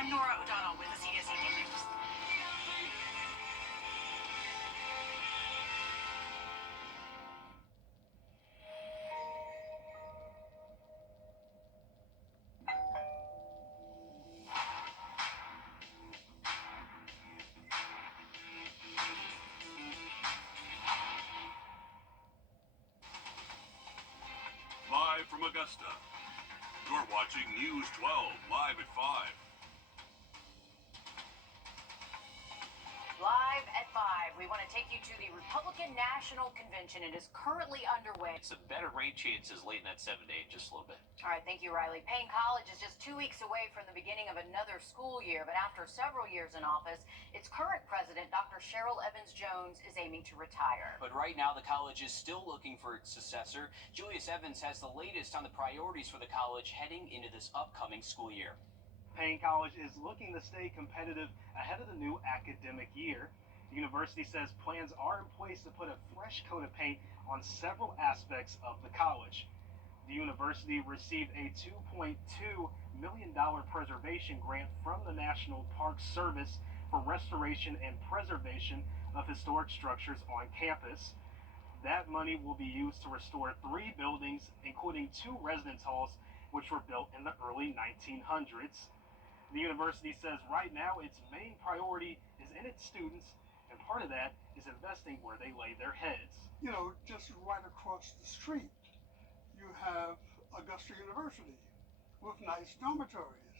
I'm Nora O'Donnell with the CSED News. Live from Augusta, you're watching News 12 live at 5. Live at 5, we want to take you to the Republican National Convention. It is currently underway. Some better rain chances late in that 7 to 8, just a little bit. All right, thank you, Riley. Payne College is just 2 weeks away from the beginning of another school year, but after several years in office, its current president, Dr. Cheryl Evans-Jones, is aiming to retire. But right now, the college is still looking for its successor. Julius Evans has the latest on the priorities for the college heading into this upcoming school year. Payne College is looking to stay competitive ahead of the new academic year. The university says plans are in place to put a fresh coat of paint on several aspects of the college. The university received a $2.2 million preservation grant from the National Park Service for restoration and preservation of historic structures on campus. That money will be used to restore 3 buildings, including 2 residence halls, which were built in the early 1900s. The university says right now its main priority is in its students, and part of that is investing where they lay their heads. You know, just right across the street, you have Augusta University with nice dormitories,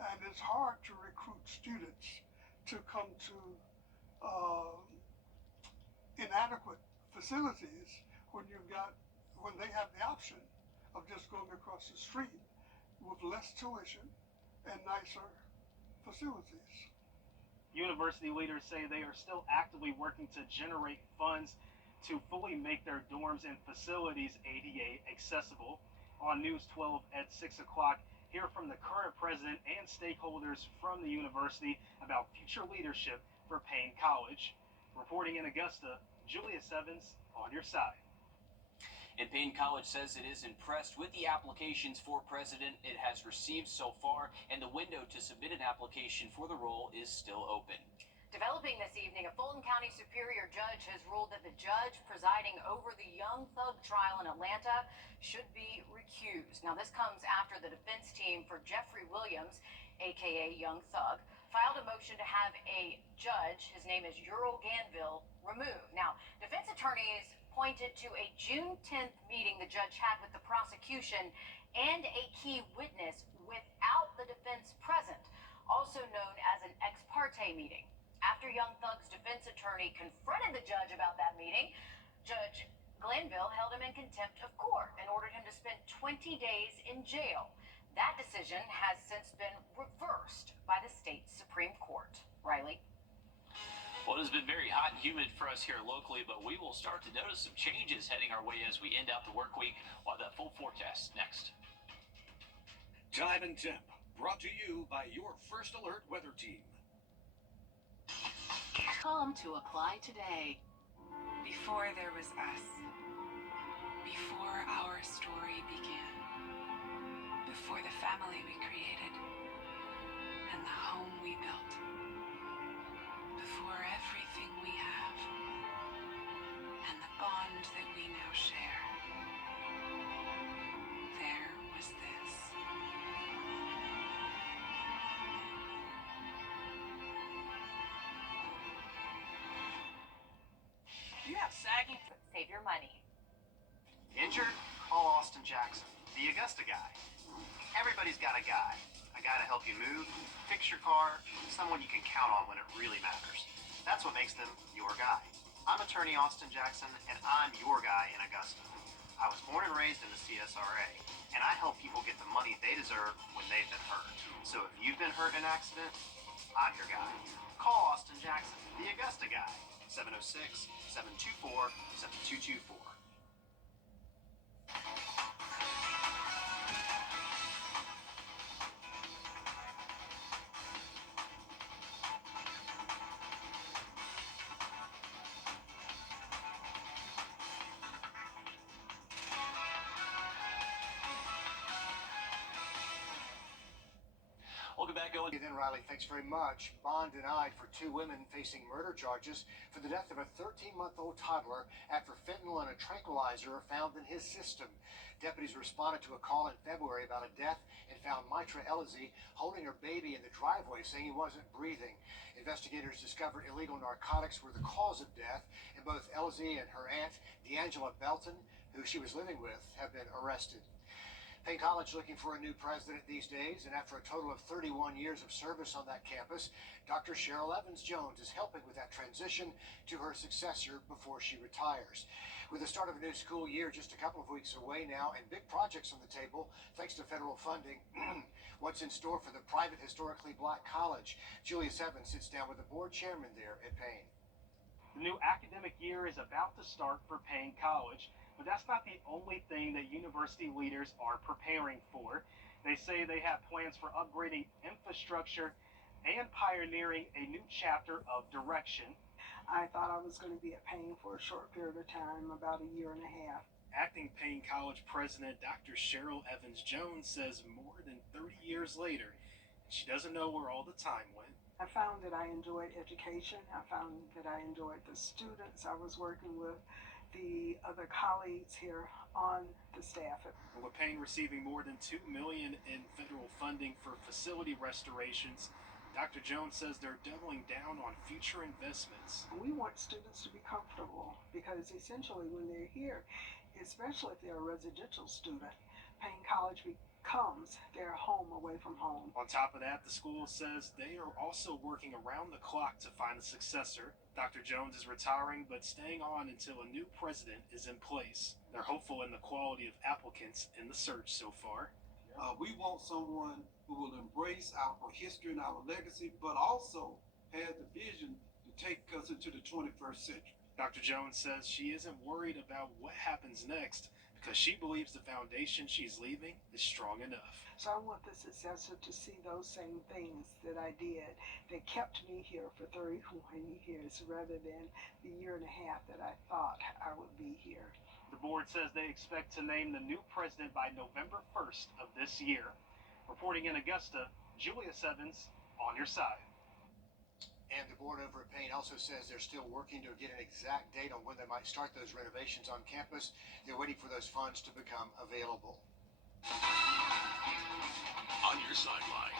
and it's hard to recruit students to come to inadequate facilities when they have the option of just going across the street with less tuition and nicer facilities. University leaders say they are still actively working to generate funds to fully make their dorms and facilities ADA accessible. On News 12 at 6 o'clock, hear from the current president and stakeholders from the university about future leadership for Payne College. Reporting in Augusta, Julius Evans on your side. And Payne College says it is impressed with the applications for president it has received so far, and the window to submit an application for the role is still open. Developing this evening, a Fulton County Superior Judge has ruled that the judge presiding over the Young Thug trial in Atlanta should be recused. Now, this comes after the defense team for Jeffrey Williams, aka Young Thug, filed a motion to have a judge, his name is Ural Ganville, removed. Now, defense attorneys pointed to a June 10th meeting the judge had with the prosecution and a key witness without the defense present, also known as an ex parte meeting. After Young Thug's defense attorney confronted the judge about that meeting, Judge Glanville held him in contempt of court and ordered him to spend 20 days in jail. That decision has since been reversed by the state Supreme Court. Riley? Well, it has been very hot and humid for us here locally, but we will start to notice some changes heading our way as we end out the work week. While that full forecast next. Time and Temp, brought to you by your First Alert weather team. Come to apply today. Before there was us. Before our story began. Before the family we created. And the home we built. Before everything we have, and the bond that we now share, there was this. You have sagging. Save your money. Injured? Call Austin Jackson, the Augusta guy. Everybody's got a guy. A guy to help you move, fix your car, someone you can count on when it really matters. That's what makes them your guy. I'm attorney Austin Jackson, and I'm your guy in Augusta. I was born and raised in the CSRA, and I help people get the money they deserve when they've been hurt. So if you've been hurt in an accident, I'm your guy. Call Austin Jackson, the Augusta guy, 706-724-7224. Welcome back going. Then, Riley, thanks very much. Bond denied for two women facing murder charges for the death of a 13-month-old toddler after fentanyl and a tranquilizer are found in his system. Deputies responded to a call in February about a death and found Mitra Elizy holding her baby in the driveway, saying he wasn't breathing. Investigators discovered illegal narcotics were the cause of death, and both Elizy and her aunt, D'Angela Belton, who she was living with, have been arrested. Payne College looking for a new president these days, and after a total of 31 years of service on that campus, Dr. Cheryl Evans-Jones is helping with that transition to her successor before she retires. With the start of a new school year just a couple of weeks away now and big projects on the table thanks to federal funding, what's in store for the private historically black college? Julius Evans sits down with the board chairman there at Payne. The new academic year is about to start for Payne College. But that's not the only thing that university leaders are preparing for. They say they have plans for upgrading infrastructure and pioneering a new chapter of direction. I thought I was going to be at Payne for a short period of time, about a year and a half. Acting Payne College President Dr. Cheryl Evans-Jones says more than 30 years later, she doesn't know where all the time went. I found that I enjoyed education. I found that I enjoyed the students I was working with, the other colleagues here on the staff. With Payne receiving more than $2 million in federal funding for facility restorations, Dr. Jones says they're doubling down on future investments. We want students to be comfortable because essentially when they're here, especially if they're a residential student, Payne College becomes their home away from home. On top of that, the school says they are also working around the clock to find a successor. Dr. Jones is retiring but staying on until a new president is in place. They're hopeful in the quality of applicants in the search so far. We want someone who will embrace our history and our legacy, but also has the vision to take us into the 21st century. Dr. Jones says she isn't worried about what happens next because she believes the foundation she's leaving is strong enough. So I want the successor to see those same things that I did that kept me here for 31 years rather than the year and a half that I thought I would be here. The board says they expect to name the new president by November 1st of this year. Reporting in Augusta, Julius Evans on your side. And the board over at Payne also says they're still working to get an exact date on when they might start those renovations on campus. They're waiting for those funds to become available. On your sideline.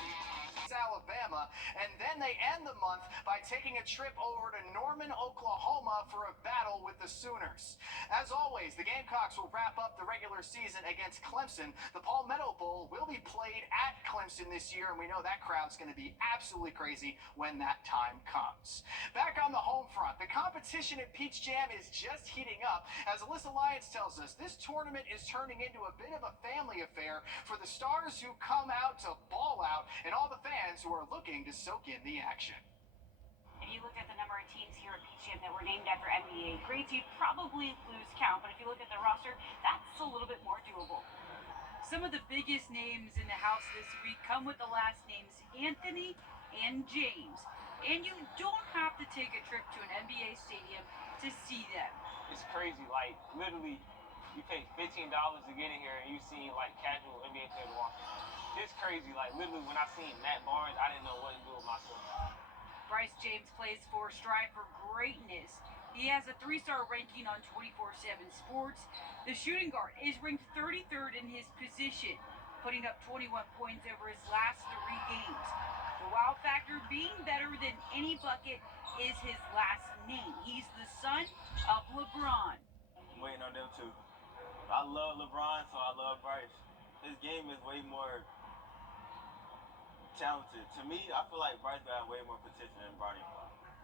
Alabama, and then they end the month by taking a trip over to Norman, Oklahoma for a battle with the Sooners. As always, the Gamecocks will wrap up the regular season against Clemson. The Palmetto Bowl will be played at Clemson this year, and we know that crowd's going to be absolutely crazy when that time comes. Back on the home front, the competition at Peach Jam is just heating up. As Alyssa Lyons tells us, this tournament is turning into a bit of a family affair for the stars who come out to ball out and all the fans who are looking to soak in the action. If you look at the number of teams here at Peach Jam that were named after NBA greats, you'd probably lose count, but if you look at the roster, that's a little bit more doable. Some of the biggest names in the house this week come with the last names Anthony and James, and you don't have to take a trip to an NBA stadium to see them. It's crazy, like literally you pay $15 to get in here and you see like casual NBA players walking. It's crazy, like literally when I seen Matt Barnes, I didn't know what to do with myself. Bryce James plays for Strive for Greatness. He has a 3-star ranking on 24/7 Sports. The shooting guard is ranked 33rd in his position, putting up 21 points over his last 3 games. The wow factor being better than any bucket is his last name. He's the son of LeBron. I'm waiting on them too. I love LeBron, so I love Bryce. His game is way more talented. To me, I feel like Bryce got way more potential than Bronny.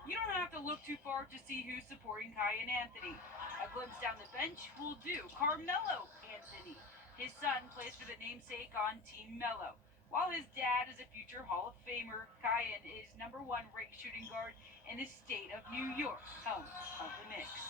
You don't have to look too far to see who's supporting Kai and Anthony. A glimpse down the bench will do. Carmelo Anthony. His son plays for the namesake on Team Mello. While his dad is a future Hall of Famer, Kyan is #1 ranked shooting guard in the state of New York, home of the Knicks.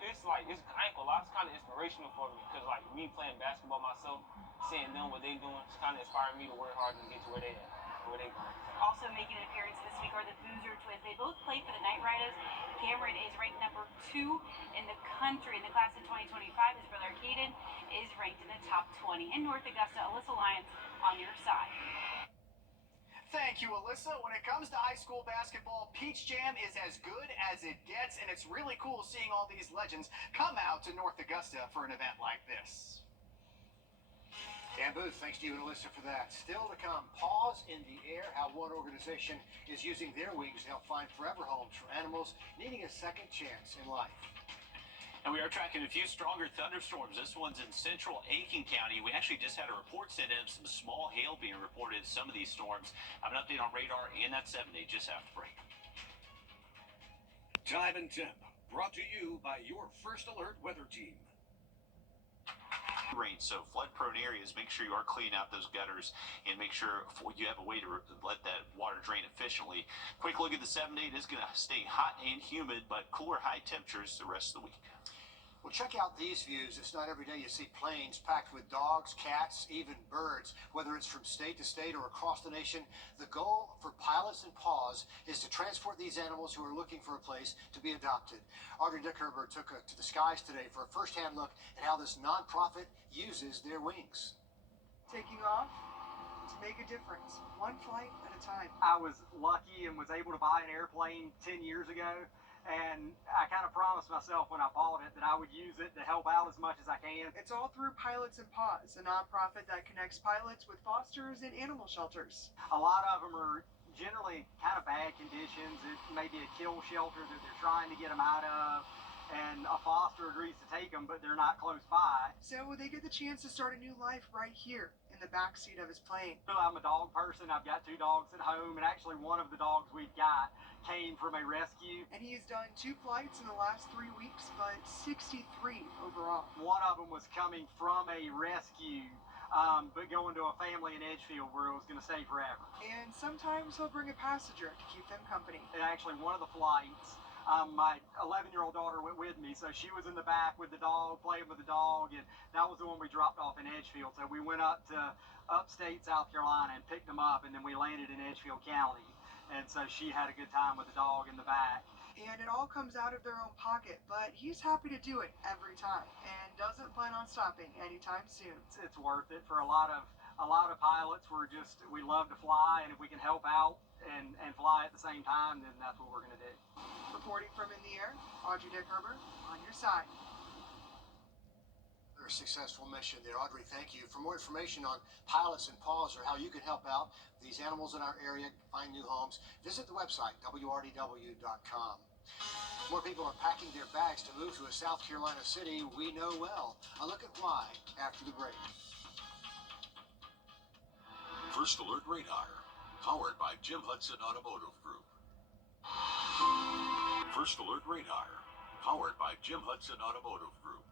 It's like, it's kind of inspirational for me because like me playing basketball myself, seeing them what they doing, it's kind of inspiring me to work hard and get to where they at, where they going. Also making an appearance this week are the Boozer twins. They both play for the Knight Riders. Cameron is ranked #2 in the country. In the class of 2025, his brother Caden is ranked in the top 20. In North Augusta, Alyssa Lyons on your side. Thank you, Alyssa. When it comes to high school basketball, Peach Jam is as good as it gets, and it's really cool seeing all these legends come out to North Augusta for an event like this. Dan Booth, thanks to you and Alyssa for that. Still to come, Paws in the Air, how one organization is using their wings to help find forever homes for animals needing a second chance in life. And we are tracking a few stronger thunderstorms. This one's in central Aiken County. We actually just had a report sent in of some small hail being reported in some of these storms. I have an update on radar and that 7-day just after break. Time and Temp, brought to you by your First Alert weather team. Rain, so flood prone areas, make sure you are cleaning out those gutters and make sure you have a way to let that water drain efficiently. Quick look at the 7-day. It is going to stay hot and humid, but cooler high temperatures the rest of the week. Well, check out these views. It's not every day you see planes packed with dogs, cats, even birds. Whether it's from state to state or across the nation, the goal for Pilots and Paws is to transport these animals who are looking for a place to be adopted. Audrey Dickerber took to the skies today for a first-hand look at how this nonprofit uses their wings. Taking off to make a difference, one flight at a time. I was lucky and was able to buy an airplane 10 years ago. And I kind of promised myself when I bought it that I would use it to help out as much as I can. It's all through Pilots and Paws, a nonprofit that connects pilots with fosters and animal shelters. A lot of them are generally kind of bad conditions. It may be a kill shelter that they're trying to get them out of, and a foster agrees to take them, but they're not close by. So they get the chance to start a new life right here in the backseat of his plane. I'm a dog person. I've got 2 dogs at home, and actually one of the dogs we've got came from a rescue. And he's done 2 flights in the last 3 weeks, but 63 overall. One of them was coming from a rescue, but going to a family in Edgefield where it was going to stay forever. And sometimes he'll bring a passenger to keep them company. And actually one of the flights, my 11-year-old daughter went with me, so she was in the back with the dog, playing with the dog, and that was the one we dropped off in Edgefield. So we went up to upstate South Carolina and picked them up, and then we landed in Edgefield County. And so she had a good time with the dog in the back. And it all comes out of their own pocket, but he's happy to do it every time and doesn't plan on stopping anytime soon. It's worth it for a lot of pilots. We love to fly, and if we can help out and fly at the same time, then that's what we're going to do. Reporting from in the air, Audrey Dickerber, on your side. A successful mission there. Audrey, thank you. For more information on Pilots and Paws or how you can help out these animals in our area, find new homes, visit the website, wrdw.com. More people are packing their bags to move to a South Carolina city we know well. A look at why after the break. First Alert Radar, powered by Jim Hudson Automotive Group. First Alert Radar, powered by Jim Hudson Automotive Group.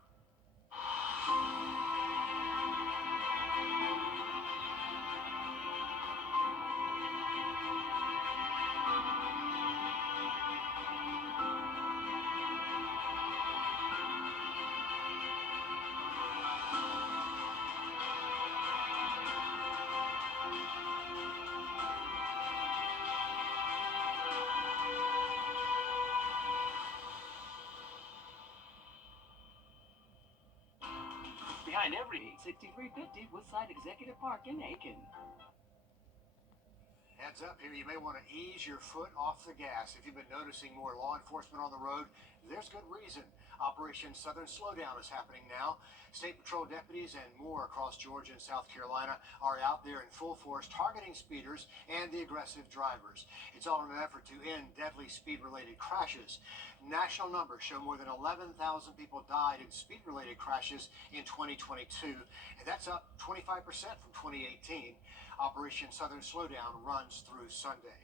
Behind every 6350 Woodside Executive Park in Aiken. Heads up here, you may want to ease your foot off the gas. If you've been noticing more law enforcement on the road, there's good reason. Operation Southern Slowdown is happening now. State Patrol deputies and more across Georgia and South Carolina are out there in full force targeting speeders and the aggressive drivers. It's all in an effort to end deadly speed-related crashes. National numbers show more than 11,000 people died in speed-related crashes in 2022, and that's up 25% from 2018. Operation Southern Slowdown runs through Sunday.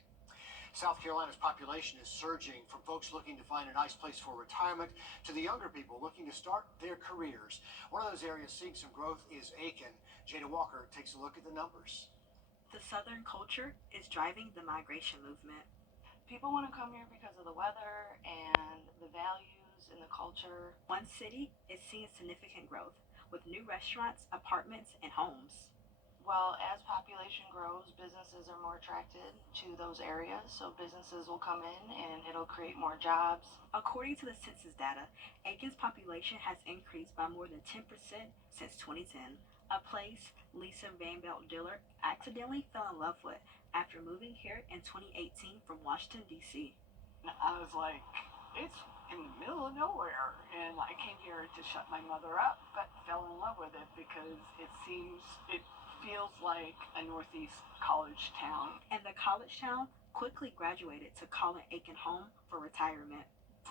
South Carolina's population is surging, from folks looking to find a nice place for retirement to the younger people looking to start their careers. One of those areas seeing some growth is Aiken. Jada Walker takes a look at the numbers. The Southern culture is driving the migration movement. People want to come here because of the weather and the values and the culture. One city is seeing significant growth with new restaurants, apartments, and homes. Well, as population grows, businesses are more attracted to those areas, so businesses will come in and it'll create more jobs. According to the census data, Aiken's population has increased by more than 10% since 2010. a place Lisa Van Belt Diller accidentally fell in love with after moving here in 2018 from Washington, D.C. I was like, it's in the middle of nowhere, and I came here to shut my mother up, but fell in love with it because it feels like a Northeast college town. And the college town quickly graduated to calling Aiken home for retirement.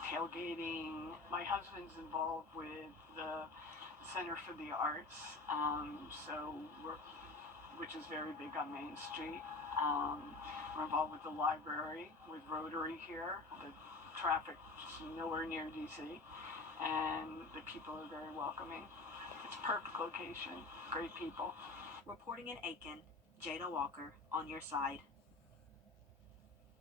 Tailgating. My husband's involved with the Center for the Arts, which is very big on Main Street. We're involved with the library, with Rotary here. The traffic's nowhere near DC, and the people are very welcoming. It's a perfect location, great people. Reporting in Aiken, Jada Walker, on your side.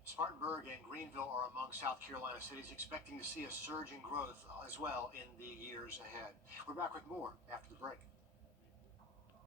Spartanburg and Greenville are among South Carolina cities expecting to see a surge in growth as well in the years ahead. We're back with more after the break.